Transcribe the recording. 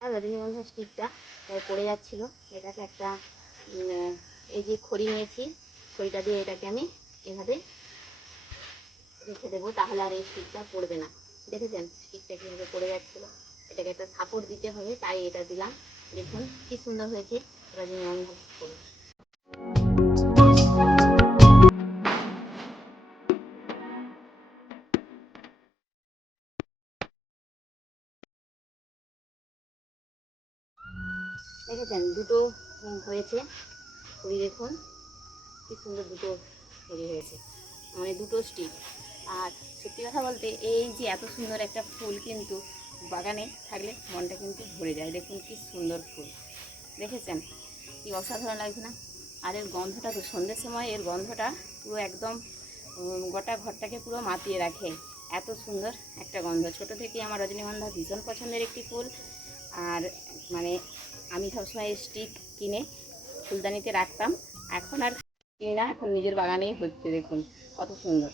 রজনীগন্ধা স্টিকটা পড়ে যাচ্ছিলো, এটাকে একটা এই যে খড়ি নিয়েছি, খড়িটা দিয়ে এটাকে আমি এভাবে রেখে দেবো, তাহলে আর এই স্টিকটা পড়বে না। দেখেছেন স্টিকটা কীভাবে পড়ে যাচ্ছিলো, এটাকে একটা সাপোর্ট দিতে হবে, তাই এটা দিলাম। দেখুন কি সুন্দর হয়েছে রজনীগন্ধা ফুল। দেখেছেন দুটো হয়েছে ফুল, দেখুন কি সুন্দর দুটো ফুল হয়েছে, মানে দুটো স্টিক। আর সত্যি কথা বলতে এই যে এত সুন্দর একটা ফুল কিন্তু বাগানে থাকলে মনটা কিন্তু ভরে যায়। দেখুন কি সুন্দর ফুল, দেখেছেন কি অসাধারণ লাগছে না? আর এর গন্ধটা তো সন্ধ্যের সময় এর গন্ধটা পুরো একদম গোটা ঘরটাকে পুরো মাতিয়ে রাখে, এত সুন্দর একটা গন্ধ। ছোটো থেকেই আমার রজনীগন্ধা ভীষণ পছন্দের একটি ফুল। আর মানে আমি সবসময় স্টিক কিনে ফুলদানিতে রাখতাম, এখন আর কিনে না, এখন নিজের বাগানেই হচ্ছে। দেখুন কত সুন্দর।